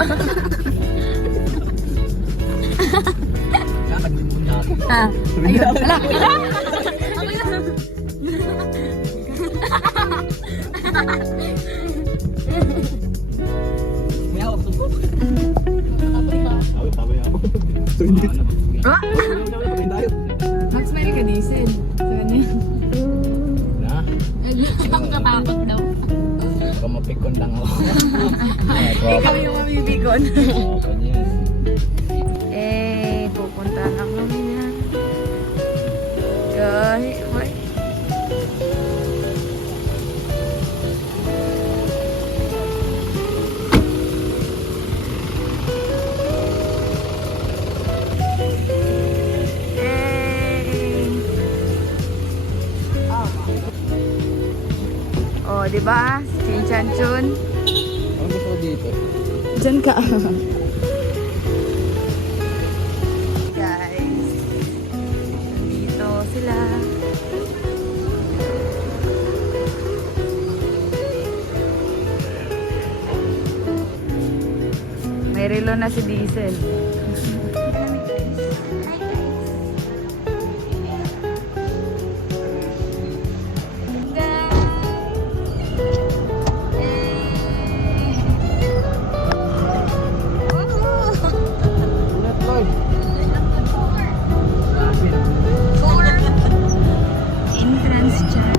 Ha? Ayun. Ala. Max, may ka diesel. Sa kanya. Na? Nakatakot daw. Baka mapikon lang ako. Ikaw yung mamibikon. Oo, ganyan. Pupunta na kami na. Kahit, wait. Oh, di ba? Chinchan chun. Ano gusto ko dito? Diyan ka. Guys, nandito sila. May relo na si Diesel. Entrance dyan.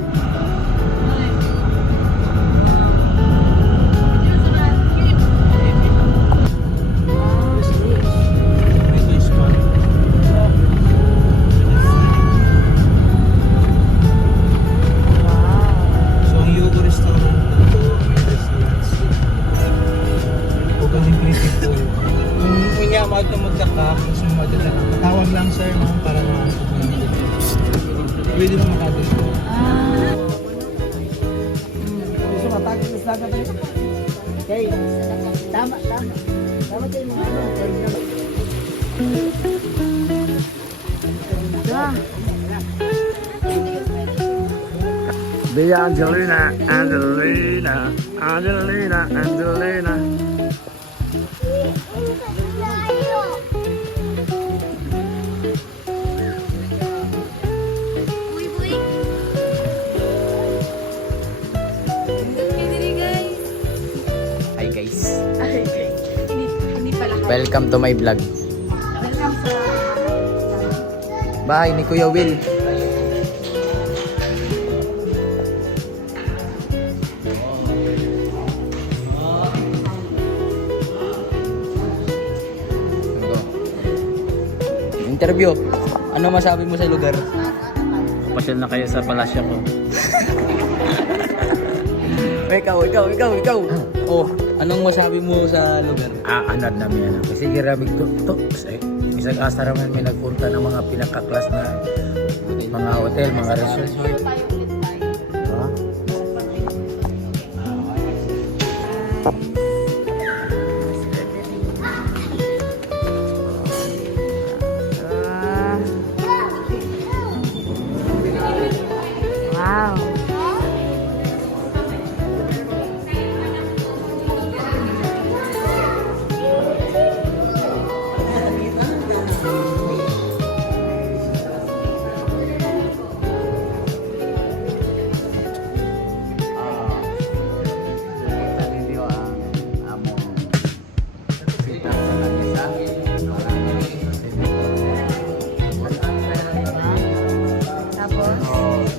So, ang Yugo restaurant na ito, may restaurants. Huwag ang creative po. Kung inyamag na magkaka, mas madala lang. Tawag lang sir, ma'am, para makakot mo yung pwede mo makadala. Gusto matagin sa saga ba ito? Okay. Tama. Tama kayo mga ano. Bea Angelina. Hi guys. Hindi pala. Welcome to my vlog. Welcome sa... Bahay ni Kuya Will. Interview. Ano masabi mo sa lugar? Pasyal na kayo sa palasyo ko. Ikaw. Oh, anong masabi mo sa lugar? Anad namin yan. Kasi giramig to. Isang asa naman may nagpunta ng mga pinaka-class na mga hotel, mga resort. Ha? Wow.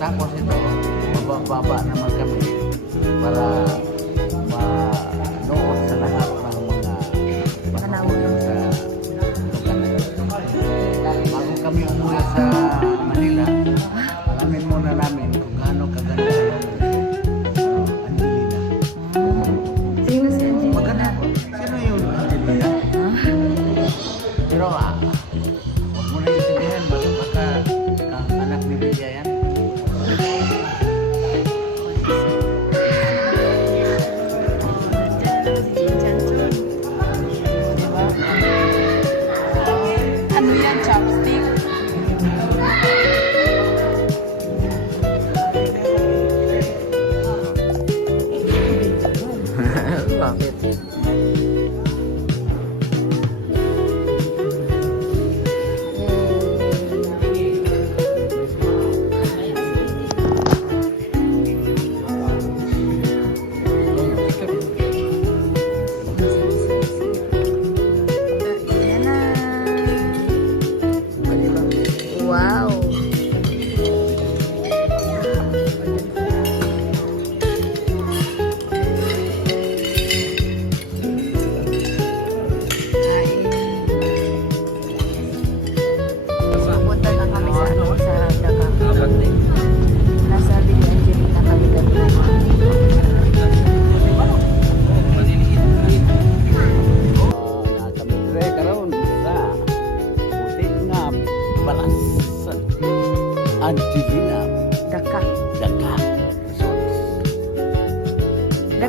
Tapos ito, baba naman kami para manood sa lahat ng mga panahon sa lugar na ito. Bago kami umuwi sa Manila, alamin muna namin kung gaano kaganda ang Angelina. Sino si Angelina? Maganda po. Sino yung Angelina? Pero huwag mo na isibihan, baka anak ni Bea yan.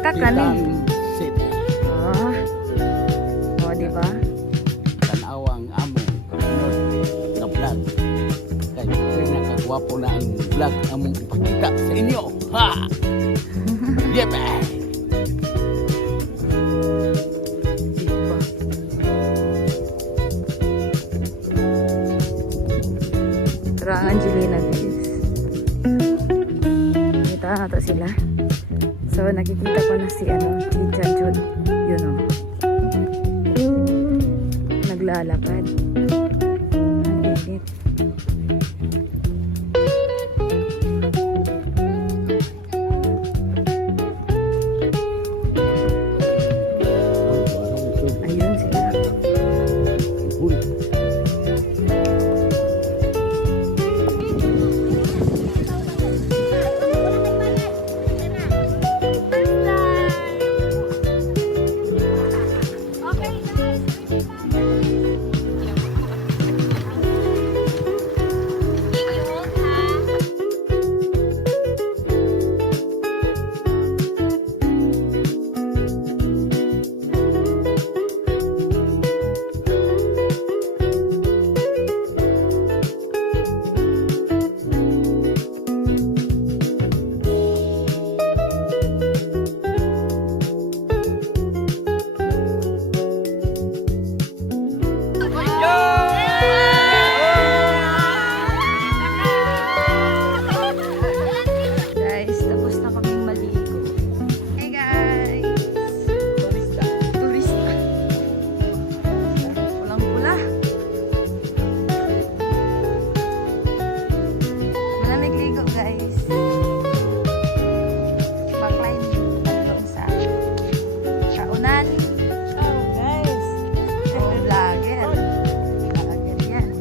kitang sit. Ah. O, di ba? Tanawang among sunod na vlog. Kaya pinakagwapo na ang vlog among ipakita sa inyo. Ha! Yeah, man! Di ba? Tara, Angelina, guys. Kita nato sila. So, nakikita ko na si, Tita Jun. Yun, o. Naglalakad. Ang init. Ayun sila. Guys, tapos na kaming maligo. Hey guys! Turista. Pulang-pula. Malamig ligo guys. Pa-climbing doon sa Kaunan. Oh guys! Oh, vlogger. Vlogger yan.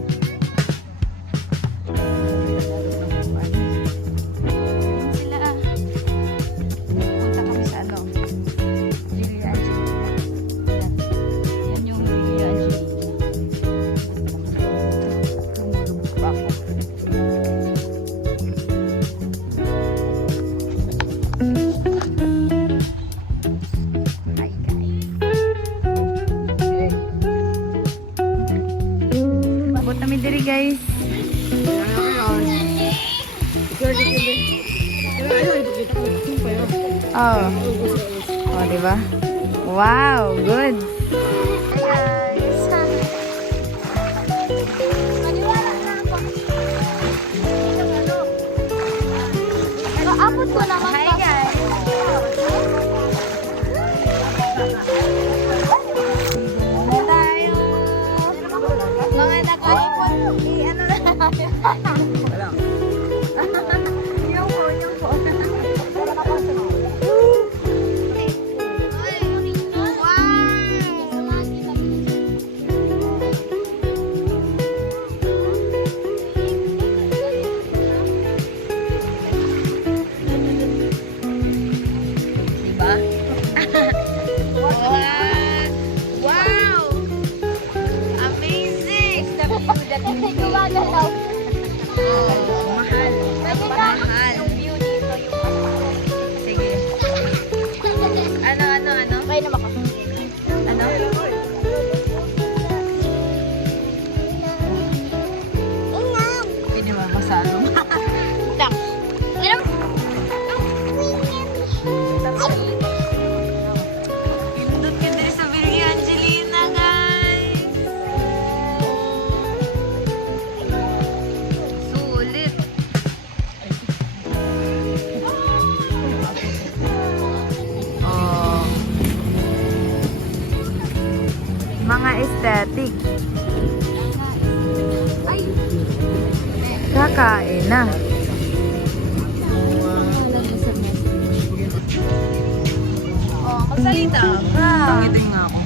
Sila. Punta kami sa Villa Angelina. Yan yung Villa Angelina. Tumulog pa ako. Hi guys. Abot namin diri guys. Oh. Oh, di ba? Wow, good. Hi guys. Abot ko naman. Hi guys. Ano tayo? Mga nakaipon. I-ano na namin. Yung po. Diba? Wow! Amazing! Gumagalaw. Mahal. Mahal. Yung view dito, yung Sige. Ano? Kaya naman ko. Ano? Pwede ba masalong? Tak. Pindot ka din sa Villa Angelina, guys. Sulit. Oh. Mga aesthetic. Kakain na. Oh, magsalita ka. Tangitin nga ako.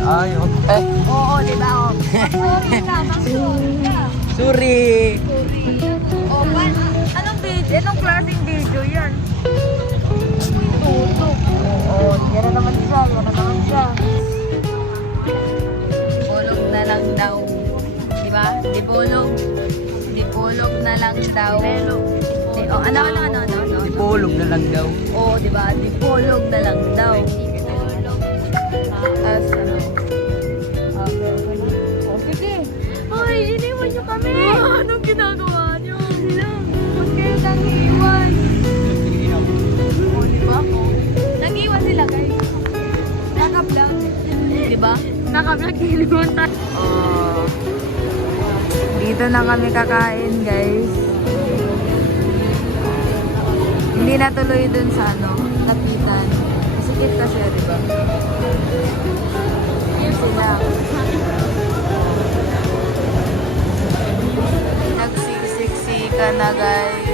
Ay, okay. Oo, di ba? Oh. Sorry ka, mag-sorry ka. Sorry! Oh, anong video? Anong klaseng video yan? Oo, yan na naman siya. Dipolog na lang daw. Diba? Dipolog na lang daw. Oh, ano? Dipolog na lang daw. Oo, di ba? Dipolog na lang daw. Tapos ano? Oh, sige. Hoy, iniwan niyo kami. Anong ginagawa niyo? Huwag kayo nang iwan. Oh, di ba? Nag-iwan sila, guys. Naka-vlog. Di ba? Naka-vlog, iniwan tayo. Oh. Dito na kami kakain, guys. Hindi natuloy dun sa ano, Lapitan. Sikit kasi, di ba? Yun sila. Nagsisiksika na, guys.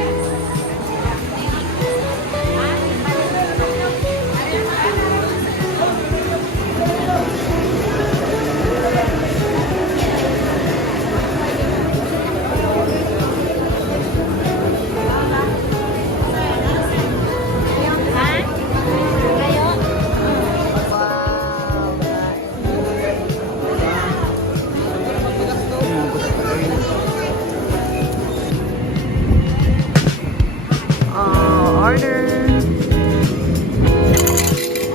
Order.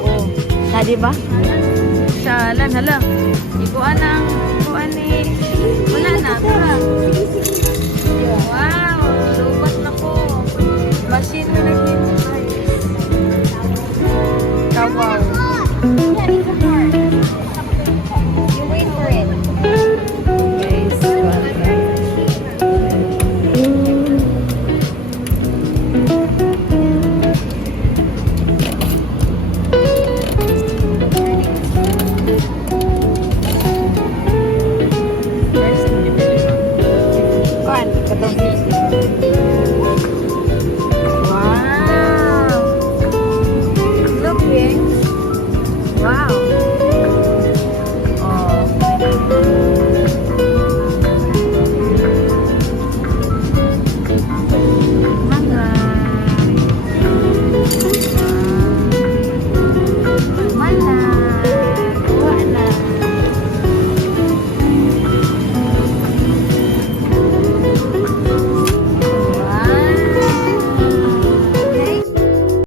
Oh, di ba? Salan, hala. Ikuan ni. Wala na, tara. Wow.